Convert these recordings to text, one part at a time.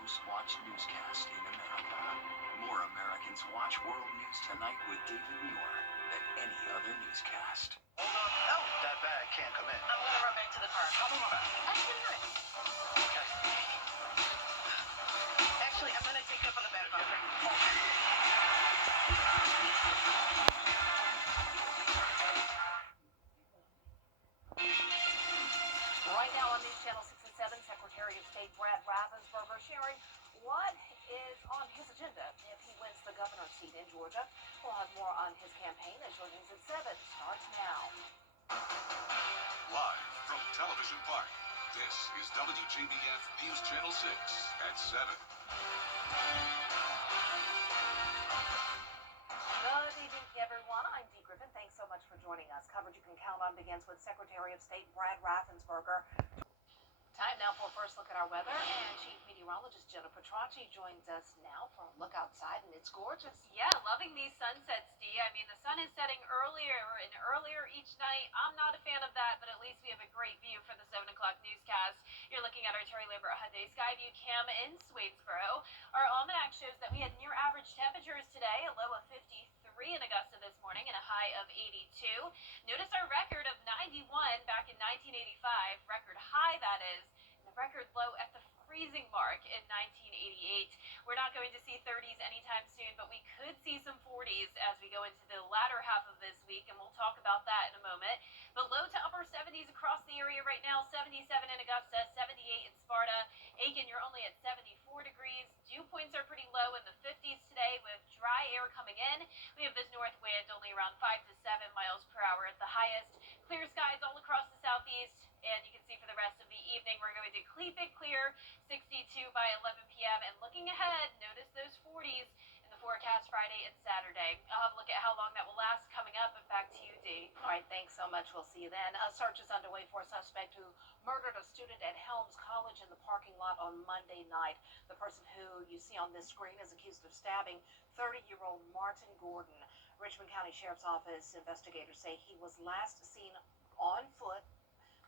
most watched newscast in America. More Americans watch World News Tonight with David Muir than any other newscast. Hold on. No, that bag can't come in. I'm going to run back to the car. I'll move back. I can hear it. Okay. Actually, I'm going to take it up on the back bumper. Right now on News Channel 6 and 7, Secretary of State Brad Raffensperger sharing what is on his agenda if he wins the governor's seat in Georgia. We'll have more on his campaign as your news at 7 starts now. Live from Television Park, this is WJBF News Channel 6 at 7. Good evening, everyone. I'm Dee Griffin. Thanks so much for joining us. Coverage you can count on begins with Secretary of State Brad Raffensperger. Time now for a first look at our weather, and Chief Meteorologist Jenna Petracci joins us now for a look outside, and it's gorgeous. Yeah, loving these sunsets, Dee. I mean, the sun is setting earlier and earlier each night. I'm not a fan of that, but at least we have a great view for the 7 o'clock newscast. You're looking at our Terry Lambert Hyundai Skyview Cam in Swedesboro. Our almanac shows that we had near average temperatures today, a low of 53 in Augusta this morning and a high of 82. Notice our record of 91 back in 1985, record high that is, and the record low at the freezing mark in 1988. We're not going to see 30s anytime soon, but we could see some 40s as we go into the latter half of this week, and we'll talk about that in a moment. But low to upper 70s across the area right now, 77 in Augusta, 78 in Sparta. Aiken, you're only at 74 degrees. Dew points are pretty low in the 50s today with dry air coming in. We have this north wind only around 5 to 7 miles per hour at the highest. Clear skies all across the southeast, and you can see for the rest of the evening we're going to keep it clear, 62 by 11 p.m. And looking ahead, notice those 40s in the forecast Friday and Saturday. I'll have a look at how long that will last coming up, and back to you, Dee. All right, thanks so much. We'll see you then. A search is underway for a suspect who murdered a student at Helms College in the parking lot on Monday night. The person who you see on this screen is accused of stabbing 30-year-old Martin Gordon. Richmond County Sheriff's Office investigators say he was last seen on foot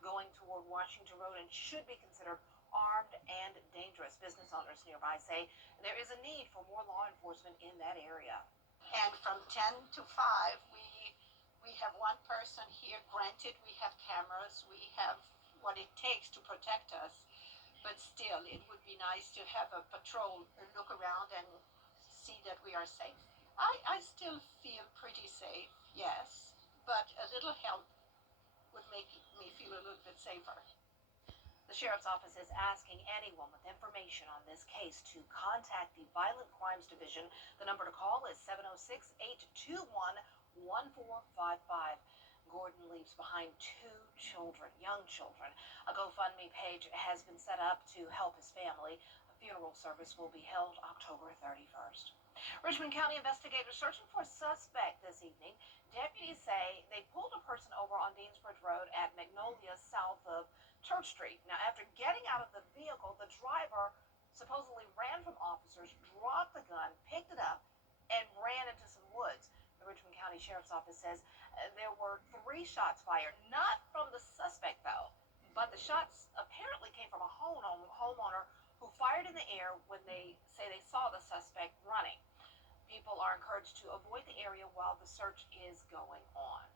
going toward Washington Road and should be considered armed and dangerous. Business owners nearby say there is a need for more law enforcement in that area. And from 10 to 5, we have one person here. Granted, we have cameras, we have what it takes to protect us, but still, it would be nice to have a patrol look around and see that we are safe. I still feel pretty safe, yes, but a little help would make me feel a little bit safer. The Sheriff's Office is asking anyone with information on this case to contact the Violent Crimes Division. The number to call is 706-821-1455. Gordon leaves behind 2 children, young children. A GoFundMe page has been set up to help his family. A funeral service will be held October 31st. Richmond County investigators searching for a suspect this evening. Deputies say they pulled a person over on Deansbridge Road at Magnolia south of Church Street. Now, after getting out of the vehicle, the driver supposedly ran from officers, dropped the gun, picked it up, and ran into some woods. The Richmond County Sheriff's Office says there were 3 shots fired, not from the suspect, though, but the shots apparently came from a homeowner who fired in the air when they say they saw the suspect running. People are encouraged to avoid the area while the search is going on.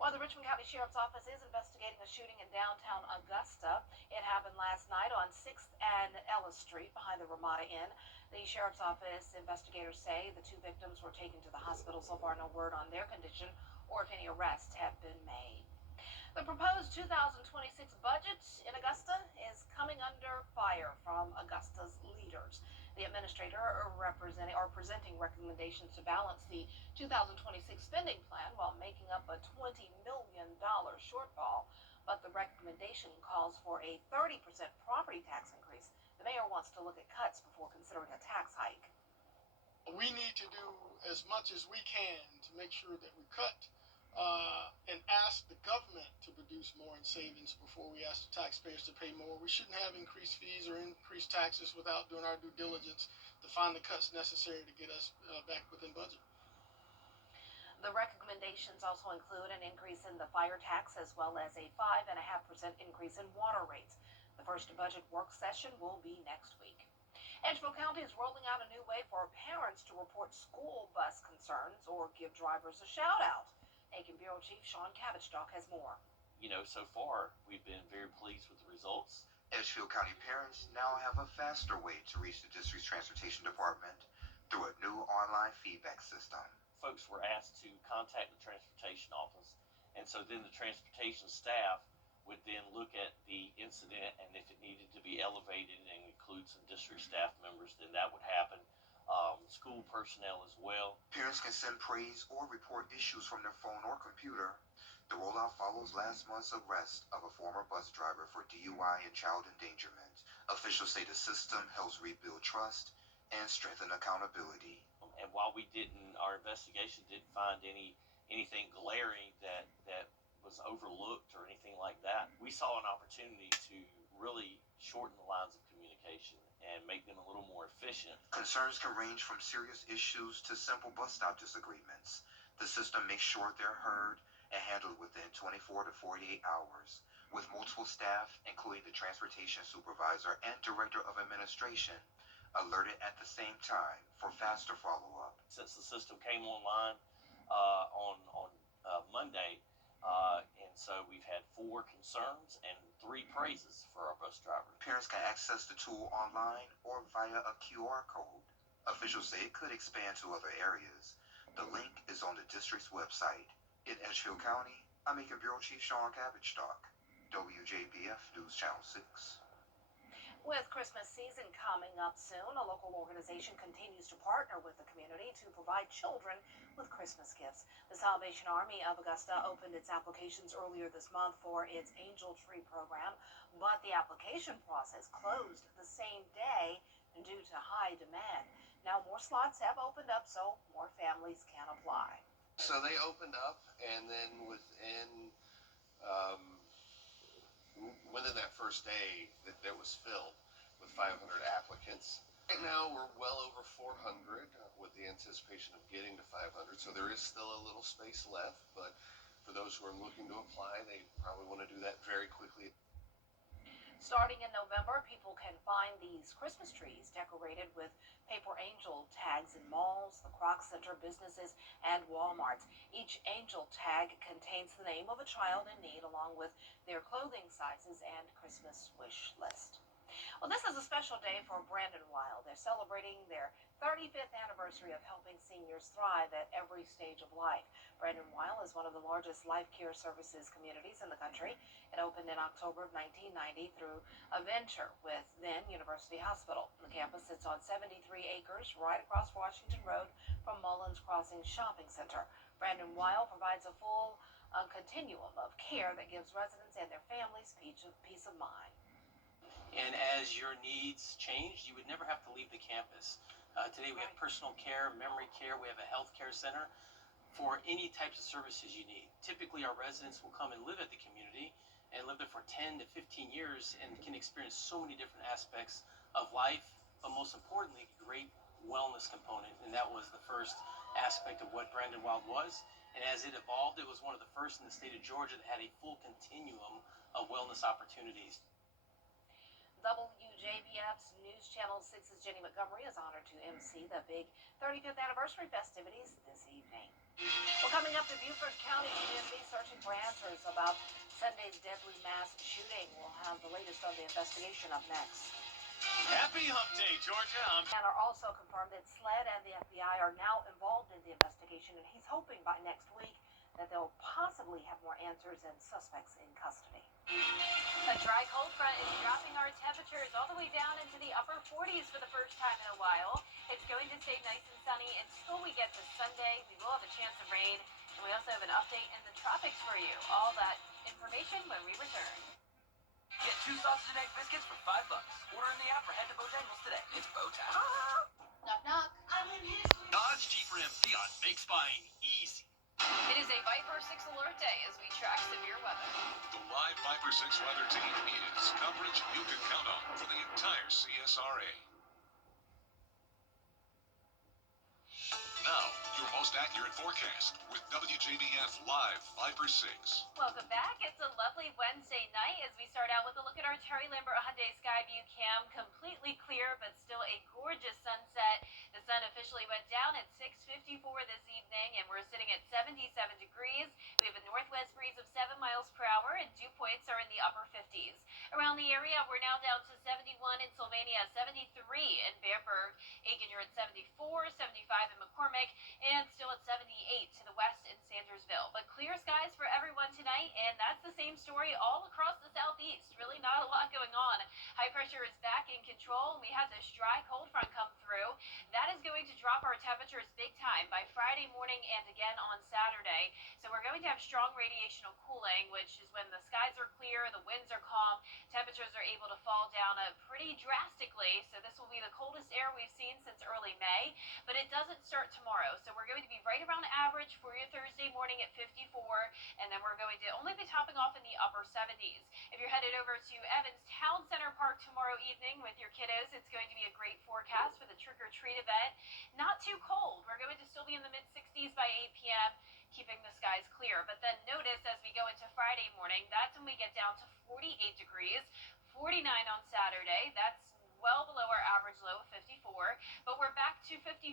While the Richmond County Sheriff's Office is investigating a shooting in downtown Augusta, it happened last night on 6th and Ellis Street behind the Ramada Inn. The Sheriff's Office investigators say the 2 victims were taken to the hospital. So far, no word on their condition or if any arrests have been made. The proposed 2026 budget in Augusta is coming under fire from Augusta's leaders. The administrator presenting recommendations to balance the 2026 spending plan while making up a $20 million shortfall. But the recommendation calls for a 30% property tax increase. The mayor wants to look at cuts before considering a tax hike. We need to do as much as we can to make sure that we cut and ask the government to produce more in savings before we ask the taxpayers to pay more. We shouldn't have increased fees or increased taxes without doing our due diligence to find the cuts necessary to get us back within budget. The recommendations also include an increase in the fire tax as well as a 5.5% increase in water rates. The first budget work session will be next week. Edgefield County is rolling out a new way for parents to report school bus concerns or give drivers a shout out. Aiken Bureau Chief Sean Cabbage-Dock has more. So far we've been very pleased with the results. Edgefield County parents now have a faster way to reach the district's transportation department through a new online feedback system. Folks were asked to contact the transportation office, and so then the transportation staff would then look at the incident, and if it needed to be elevated and include some district staff members, then that would happen. School personnel as well. Parents can send praise or report issues from their phone or computer. The rollout follows last month's arrest of a former bus driver for DUI and child endangerment. Officials say the system helps rebuild trust and strengthen accountability. And while our investigation didn't find anything glaring that was overlooked or anything like that, we saw an opportunity to really shorten the lines of communication and make them a little more efficient. Concerns can range from serious issues to simple bus stop disagreements. The system makes sure they're heard and handled within 24 to 48 hours, with multiple staff, including the transportation supervisor and director of administration, alerted at the same time for faster follow-up. Since the system came online on Monday, and so we've had 4 concerns and 3 praises for our bus driver. Parents can access the tool online or via a QR code. Officials say it could expand to other areas. The link is on the district's website. In Edgefield County, I'm Aiken Bureau Chief Sean Cabbage-Dock, WJBF News Channel 6. With Christmas season coming up soon, a local organization continues to partner with the community to provide children with Christmas gifts. The Salvation Army of Augusta opened its applications earlier this month for its Angel Tree program, but the application process closed the same day due to high demand. Now more slots have opened up so more families can apply. So they opened up, and then within that first day, that was filled with 500 applicants. Right now, we're well over 400 with the anticipation of getting to 500. So there is still a little space left, but for those who are looking to apply, they probably want to do that very quickly. Starting in November, people can find these Christmas trees decorated with paper angel tags in malls, the Croc Center, businesses, and Walmarts. Each angel tag contains the name of a child in need along with their clothing sizes and Christmas wish list. Well, this is a special day for Brandon Weil. They're celebrating their 35th anniversary of helping seniors thrive at every stage of life. Brandon Weil is one of the largest life care services communities in the country. It opened in October of 1990 through a venture with then University Hospital. The campus sits on 73 acres right across Washington Road from Mullins Crossing Shopping Center. Brandon Weil provides a full continuum of care that gives residents and their families peace of mind. And as your needs change, you would never have to leave the campus. Today we have personal care, memory care, we have a health care center for any types of services you need. Typically our residents will come and live at the community and live there for 10 to 15 years and can experience so many different aspects of life, but most importantly, great wellness component. And that was the first aspect of what Brandon Weil was. And as it evolved, it was one of the first in the state of Georgia that had a full continuum of wellness opportunities. WJBF's News Channel 6's Jenny Montgomery is honored to MC the big 35th anniversary festivities this evening. Well, coming up, the Beaufort County community searching for answers about Sunday's deadly mass shooting. We'll have the latest on the investigation up next. Happy Hump Day, Georgia. And are also confirmed that SLED and the FBI are now involved in the investigation, and he's hoping by next week that they'll possibly have more answers and suspects in custody. A dry cold front is dropping our temperatures all the way down into the upper 40s for the first time in a while. It's going to stay nice and sunny until we get to Sunday. We will have a chance of rain, and we also have an update in the tropics for you. All that information when we return. Get 2 sausage and egg biscuits for $5. Order in the app or head to Bojangles today. It's bow time. Knock, knock. Dodge, Jeep, Ram, Fiat makes buying easy. It is a Viper 6 alert day as we track severe weather. The live Viper 6 weather team is coverage you can count on for the entire CSRA. Now, your most most accurate forecast with WJBF Live 5/6. Welcome back. It's a lovely Wednesday night as we start out with a look at our Terry Lambert Hyundai Skyview cam. Completely clear, but still a gorgeous sunset. The sun officially went down at 6:54 this evening, and we're sitting at 77 degrees. We have a northwest breeze of 7 miles per hour, and dew points are in the upper 50s. Around the area, we're now down to 71 in Sylvania, 73 in Bamberg. Aiken, you're at 74, 75 in McCormick, and still at 78 to the west in Sandersville. But clear skies for everyone tonight, and that's the same story all across the southeast. Really not a lot going on. High pressure is back in control, and we had this dry cold front come through. That is going to drop our temperatures big time by Friday morning and again on Saturday. So we're going to have strong radiational cooling, which is when the skies are clear, the winds are calm, temperatures are able to fall down pretty drastically. So this will be the coldest air we've seen since early May, but it doesn't start tomorrow. So we're going to be right around average for your Thursday morning at 54, and then we're going to only be topping off in the upper 70s. If you're headed over to Evans Town Center Park tomorrow evening with your kiddos, it's going to be a great forecast for the trick-or-treat event. Not too cold. We're going to still be in the mid-60s by 8 p.m., keeping the skies clear. But then notice as we go into Friday morning, that's when we get down to 48 degrees, 49 on Saturday. That's well below our average low of 54, but we're back to 55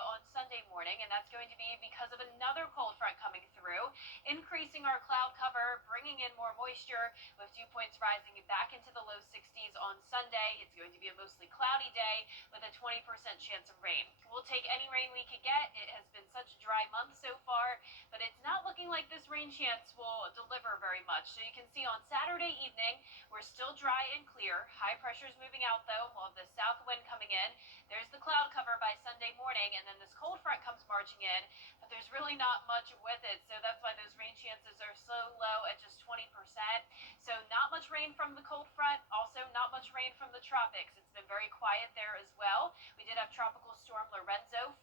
on Sunday morning, and that's going to be because of another cold front coming through, increasing our cloud cover, bringing in more moisture, with dew points rising back into the low 60s on Sunday. It's going to be a mostly cloudy day with a 20% chance of rain. We'll take any rain we could get. It has been such a dry month so far, but it's not looking like this rain chance will deliver very much. So you can see on Saturday evening, we're still dry and clear. High pressure is moving out though. We'll have the south wind coming in. There's the cloud cover by Sunday morning, and then this cold front comes marching in, but there's really not much with it, so that's why those rain chances are so low at just 20%. So not much rain from the cold front, also not much rain from the tropics. It's been very quiet there as well. We did have Tropical Storm Lorenzo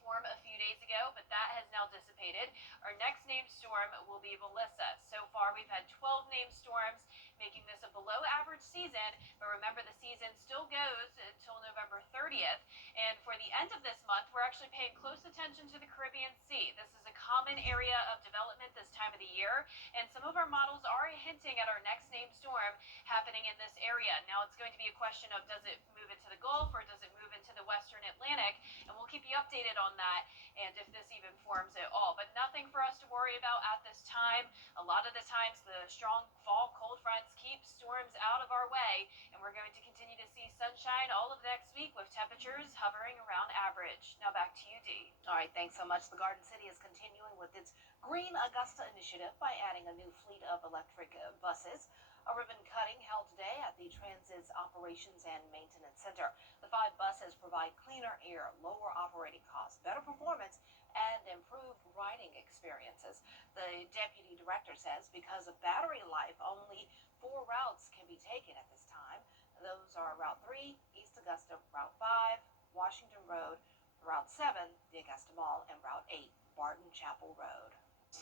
form a few days ago, but that has now dissipated. Our next named storm will be Melissa. So far, we've had 12 named storms, making this a below average season, but remember the season still goes until November 30th, and for the end of this month, we're actually paying close attention to the Caribbean Sea. This is a common area of development this time of the year, and some of our models are hinting at our next named storm happening in this area. Now it's going to be a question of does it move into the Gulf or does it move into the Western Atlantic, and we'll keep you updated on that and if this even forms at all, but nothing for us to worry about at this time. A lot of the times the strong fall cold fronts keep storms out of our way, and we're going to continue to see sunshine all of next week with temperatures hovering around average. Now back to you, Dee. All right, thanks so much. The Garden City is continuing with its Green Augusta initiative by adding a new fleet of electric buses. A ribbon cutting held today at the Transit's Operations and Maintenance Center. The 5 buses provide cleaner air, lower operating costs, better performance, and improved riding experiences. The deputy director says because of battery life, only 4 routes can be taken at this time. Those are Route 3, East Augusta, Route 5, Washington Road, Route 7, the Augusta Mall, and Route 8, Barton Chapel Road.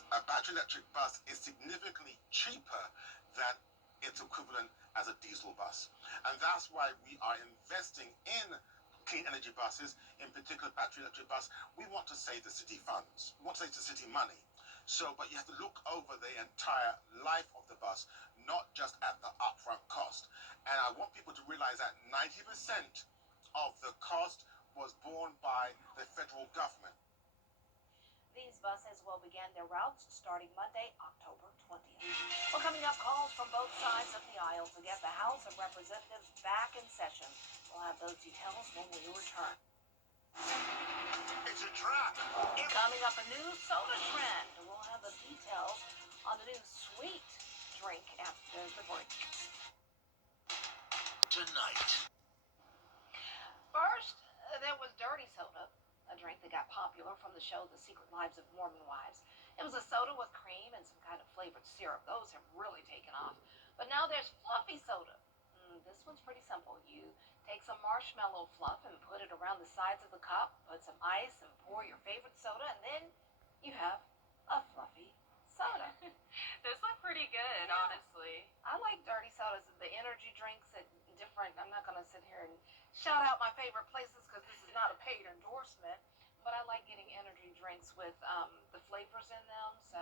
A battery electric bus is significantly cheaper than its equivalent as a diesel bus. And that's why we are investing in clean energy buses, in particular battery electric bus. We want to save the city funds. We want to save the city money. So, but you have to look over the entire life of the bus, not just at the upfront cost. And I want people to realize that 90% of the cost was borne by the federal government. These buses will begin their routes starting Monday, October 20th. Well, coming up, calls from both sides of the aisle to get the House of Representatives back in session. We'll have those details when we return. It's a trap. Coming up, a new soda trend. We'll have the details on the new sweet drink after the break. Tonight. First, there was dirty soda, a drink that got popular from the show The Secret Lives of Mormon Wives. It was a soda with cream and some kind of flavored syrup. Those have really taken off. But now there's fluffy soda. This one's pretty simple. You take some marshmallow fluff and put it around the sides of the cup, put some ice, and pour your favorite soda, and then you have a fluffy soda. Those look pretty good, Yeah. honestly. I like dirty sodas, the energy drinks at different. I'm not going to sit here and shout out my favorite places because this is not a paid endorsement. but I like getting energy drinks with the flavors in them, so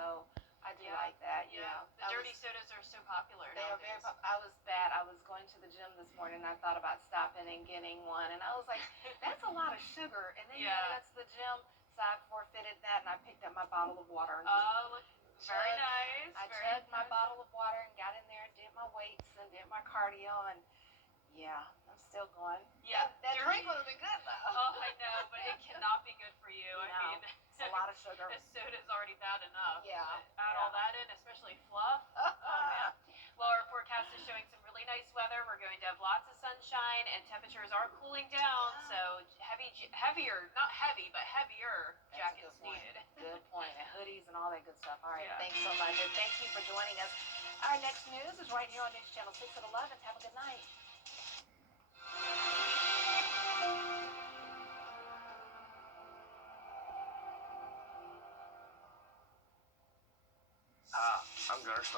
I do Yeah, like that. Yeah, the I dirty was- sodas are so popular They are very nowadays. I was bad. I was going to the gym this morning and I thought about stopping and getting one. And I was like, that's a lot of sugar. And then you Yeah. gotta go to the gym. So I forfeited that and I picked up my bottle of water and Oh, very chugged- nice. I very chugged my nice. bottle of water and got in there and did my weights and did my cardio. And yeah, I'm still going. Yeah, That dirty- drink would have been good though. Oh, I know, but it cannot be good for you. I No, mean, It's a lot of sugar. the soda's already bad enough. Yeah, but add yeah. all that in, especially fluff. Oh man. Well, our forecast is showing some really nice weather. We're going to have lots of sunshine, and temperatures are cooling down. So heavier, not heavy, but heavier That's a jackets good point. needed. Good point. And hoodies and all that good stuff. All right. Yeah. Thanks so much. And thank you for joining us. Our next news is right here on News Channel 6 at 11. Have a good night. I'm Gershon.